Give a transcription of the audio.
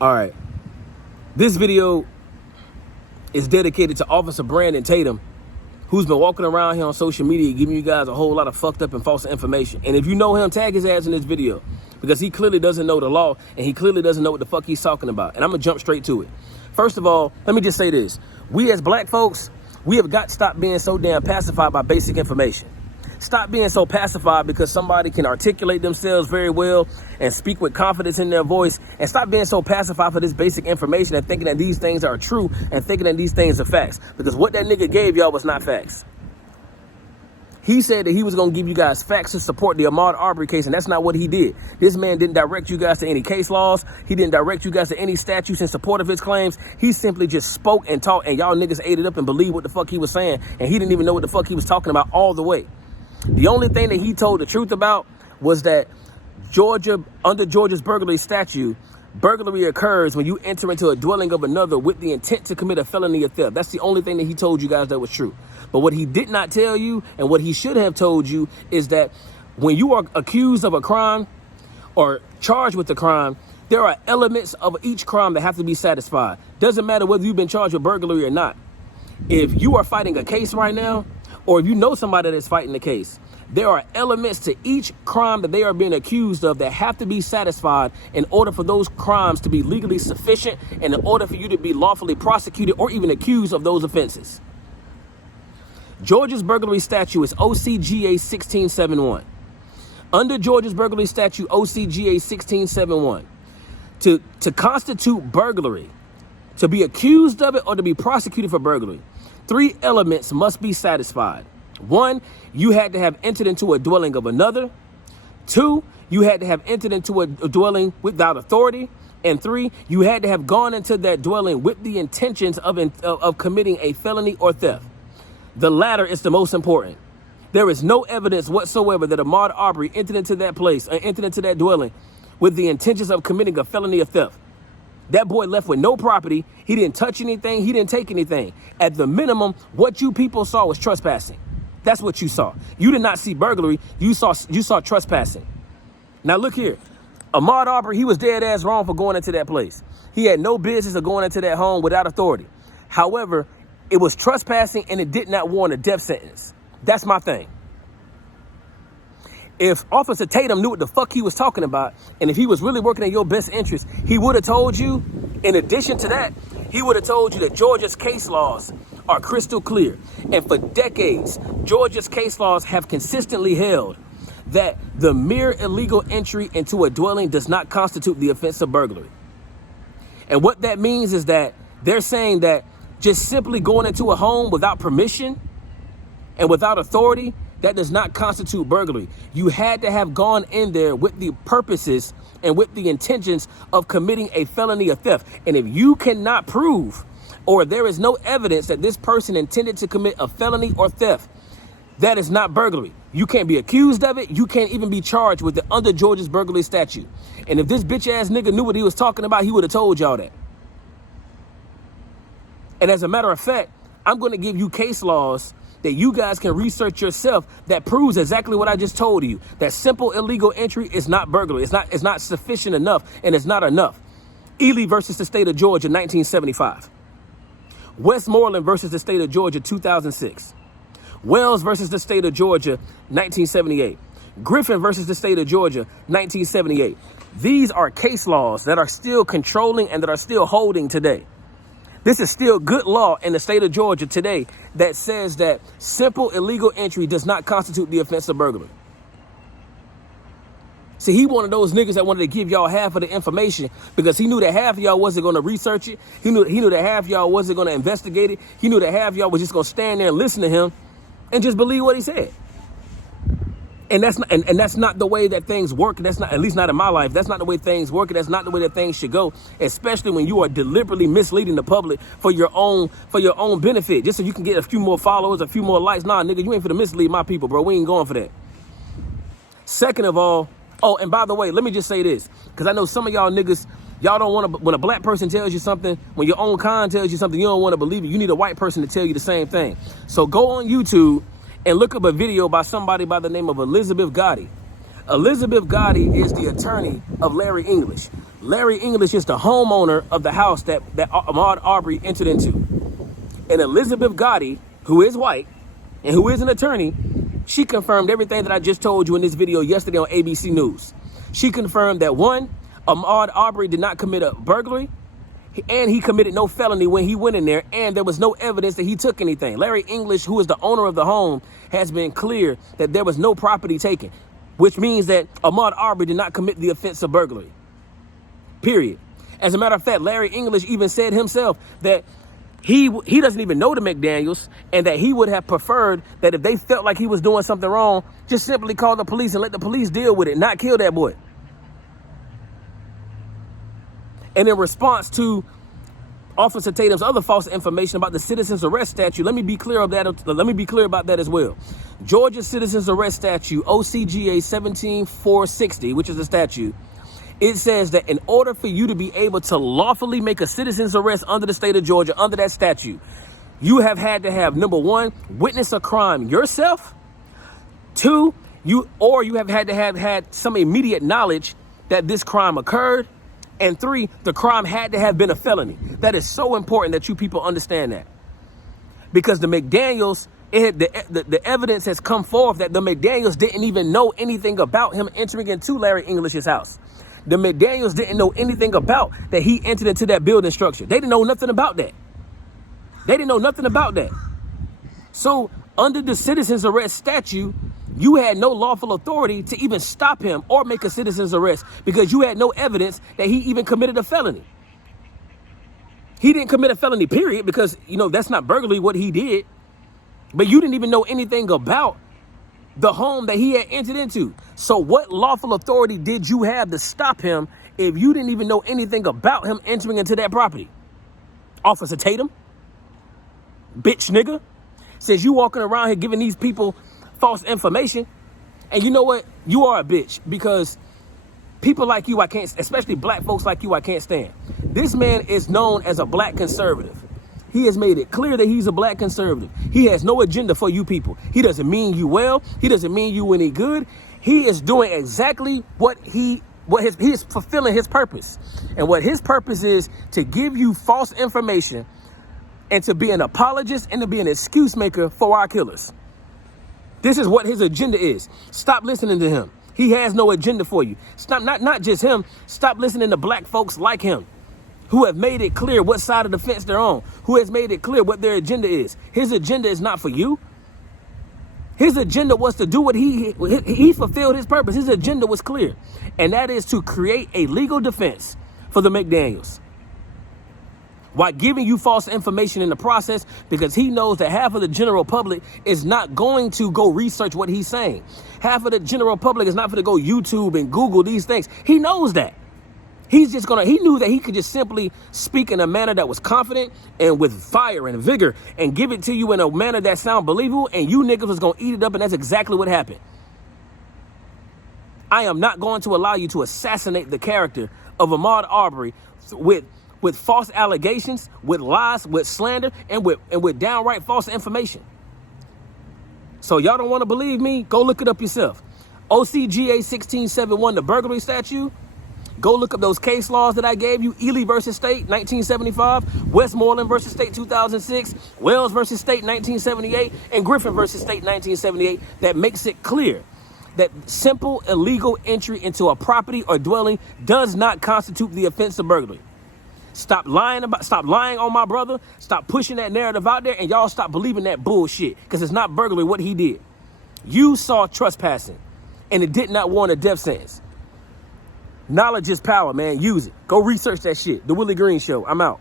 All right. This video is dedicated to Officer Brandon Tatum, who's been walking around here on social media giving you guys a whole lot of fucked up and false information. And if you know him, tag his ass in this video, because he clearly doesn't know the law and he clearly doesn't know what the fuck he's talking about. And I'm gonna jump straight to it. First of all, let me just say this. We as black folks, we have got to stop being so damn pacified by basic information. Stop being so pacified because somebody can articulate themselves very well and speak with confidence in their voice, and stop being so pacified for this basic information and thinking that these things are true and thinking that these things are facts, because what that nigga gave y'all was not facts. He said that he was going to give you guys facts to support the Ahmuad Arbery case, and that's not what he did. This man didn't direct you guys to any case laws. He didn't direct you guys to any statutes in support of his claims. He simply just spoke and talked, and y'all niggas ate it up and believed what the fuck he was saying, and he didn't even know what the fuck he was talking about all the way. The only thing that he told the truth about was that under Georgia's burglary statute, burglary occurs when you enter into a dwelling of another with the intent to commit a felony or theft. That's the only thing that he told you guys that was true. But what he did not tell you, and what he should have told you, is that when you are accused of a crime or charged with a crime, there are elements of each crime that have to be satisfied. Doesn't matter whether you've been charged with burglary or not. If you are fighting a case right now, or if you know somebody that's fighting the case, there are elements to each crime that they are being accused of that have to be satisfied in order for those crimes to be legally sufficient and in order for you to be lawfully prosecuted or even accused of those offenses. Georgia's burglary statute is OCGA 1671. Under Georgia's burglary statute, OCGA 1671, to constitute burglary, to be accused of it or to be prosecuted for burglary, 3 elements must be satisfied. 1, you had to have entered into a dwelling of another. 2, you had to have entered into a dwelling without authority. And 3, you had to have gone into that dwelling with the intentions of committing a felony or theft. The latter is the most important. There is no evidence whatsoever that Ahmuad Arbery entered into that place, entered into that dwelling with the intentions of committing a felony or theft. That boy left with no property. He didn't touch anything. He didn't take anything. At the minimum, what you people saw was trespassing. That's what you saw. You did not see burglary. You saw trespassing. Now look here. Ahmuad Arbery, he was dead ass wrong for going into that place. He had no business of going into that home without authority. However, it was trespassing and it did not warrant a death sentence. That's my thing. If Officer Tatum knew what the fuck he was talking about, and if he was really working in your best interest, he would have told you, in addition to that, he would have told you that Georgia's case laws are crystal clear. And for decades, Georgia's case laws have consistently held that the mere illegal entry into a dwelling does not constitute the offense of burglary. And what that means is that they're saying that just simply going into a home without permission and without authority, that does not constitute burglary. You had to have gone in there with the purposes and with the intentions of committing a felony or theft. And if you cannot prove, or there is no evidence that this person intended to commit a felony or theft, that is not burglary. You can't be accused of it. You can't even be charged with it under Georgia's burglary statute. And if this bitch ass nigga knew what he was talking about, he would have told y'all that. And as a matter of fact, I'm going to give you case laws that you guys can research yourself that proves exactly what I just told you. That simple illegal entry is not burglary. It's not sufficient enough, and it's not enough. Ely versus the state of Georgia, 1975. Westmoreland versus the state of Georgia, 2006. Wells versus the state of Georgia, 1978. Griffin versus the state of Georgia, 1978. These are case laws that are still controlling and that are still holding today. This is still good law in the state of Georgia today that says that simple illegal entry does not constitute the offense of burglary. See, he one of those niggas that wanted to give y'all half of the information because he knew that half of y'all wasn't going to research it. He knew that half of y'all wasn't going to investigate it. He knew that half of y'all was just going to stand there and listen to him and just believe what he said. And that's not the way that things work. That's not, at least not in my life. That's not the way things work. That's not the way that things should go, especially when you are deliberately misleading the public for your own benefit, just so you can get a few more followers, a few more likes. Nah, nigga, you ain't for to mislead my people, bro. We ain't going for that. Second of all, oh, and by the way, let me just say this, because I know some of y'all niggas, y'all don't want to, when a black person tells you something, when your own kind tells you something, you don't want to believe it. You need a white person to tell you the same thing. So go on YouTube and look up a video by somebody by the name of Elizabeth Gotti. Elizabeth Gotti is the attorney of Larry English. Larry English is the homeowner of the house that Ahmuad Arbery entered into. And Elizabeth Gotti, who is white and who is an attorney, she confirmed everything that I just told you in this video yesterday on ABC News. She confirmed that, one, Ahmuad Arbery did not commit a burglary, and he committed no felony when he went in there, and there was no evidence that he took anything. Larry English, who is the owner of the home, has been clear that there was no property taken, which means that Ahmuad Arbery did not commit the offense of burglary. Period. As a matter of fact, Larry English even said himself that he doesn't even know the McDaniels, and that he would have preferred that if they felt like he was doing something wrong, just simply call the police and let the police deal with it, not kill that boy. And in response to Officer Tatum's other false information about the citizen's arrest statute, let me be clear about that as well. Georgia's citizen's arrest statute, OCGA 17460, which is the statute, it says that in order for you to be able to lawfully make a citizen's arrest under the state of Georgia, under that statute, you have had to have, number one, witness a crime yourself. Two, you have had to have had some immediate knowledge that this crime occurred. And three, the crime had to have been a felony. That is so important that you people understand that. Because the McDaniels, the evidence has come forth that the McDaniels didn't even know anything about him entering into Larry English's house. The McDaniels didn't know anything about that he entered into that building structure. They didn't know nothing about that. So under the citizen's arrest statute, you had no lawful authority to even stop him or make a citizen's arrest because you had no evidence that he even committed a felony. He didn't commit a felony, period, because, that's not burglary what he did. But you didn't even know anything about the home that he had entered into. So what lawful authority did you have to stop him if you didn't even know anything about him entering into that property? Officer Tatum? Bitch nigga? Says you walking around here giving these people false information. And you know what? You are a bitch, because people like you, I can't, especially black folks like you, I can't stand. This man is known as a black conservative. He has made it clear that he's a black conservative. He has no agenda for you people. He doesn't mean you well. He doesn't mean you any good. He is doing exactly he is fulfilling his purpose. And what his purpose is to give you false information and to be an apologist and to be an excuse maker for our killers. This is what his agenda is. Stop listening to him. He has no agenda for you. Stop, not just him. Stop listening to black folks like him, who have made it clear what side of the fence they're on, who has made it clear what their agenda is. His agenda is not for you. His agenda was to do what he fulfilled his purpose. His agenda was clear, and that is to create a legal defense for the McDaniels, while giving you false information in the process, because he knows that half of the general public is not going to go research what he's saying. Half of the general public is not going to go YouTube and Google these things. He knows that. He knew that he could just simply speak in a manner that was confident and with fire and vigor and give it to you in a manner that sound believable, and you niggas was going to eat it up, and that's exactly what happened. I am not going to allow you to assassinate the character of Ahmuad Arbery with false allegations, with lies, with slander, and with downright false information. So y'all don't want to believe me? Go look it up yourself. OCGA 1671, the burglary statute. Go look up those case laws that I gave you. Ely versus State, 1975. Westmoreland versus State, 2006. Wells versus State, 1978. And Griffin versus State, 1978. That makes it clear that simple illegal entry into a property or dwelling does not constitute the offense of burglary. Stop lying on my brother. Stop pushing that narrative out there, and y'all stop believing that bullshit, because it's not burglary what he did. You saw trespassing, and it did not warrant a death sentence. Knowledge is power, man. Use it. Go research that shit. The Willie Green Show. I'm out.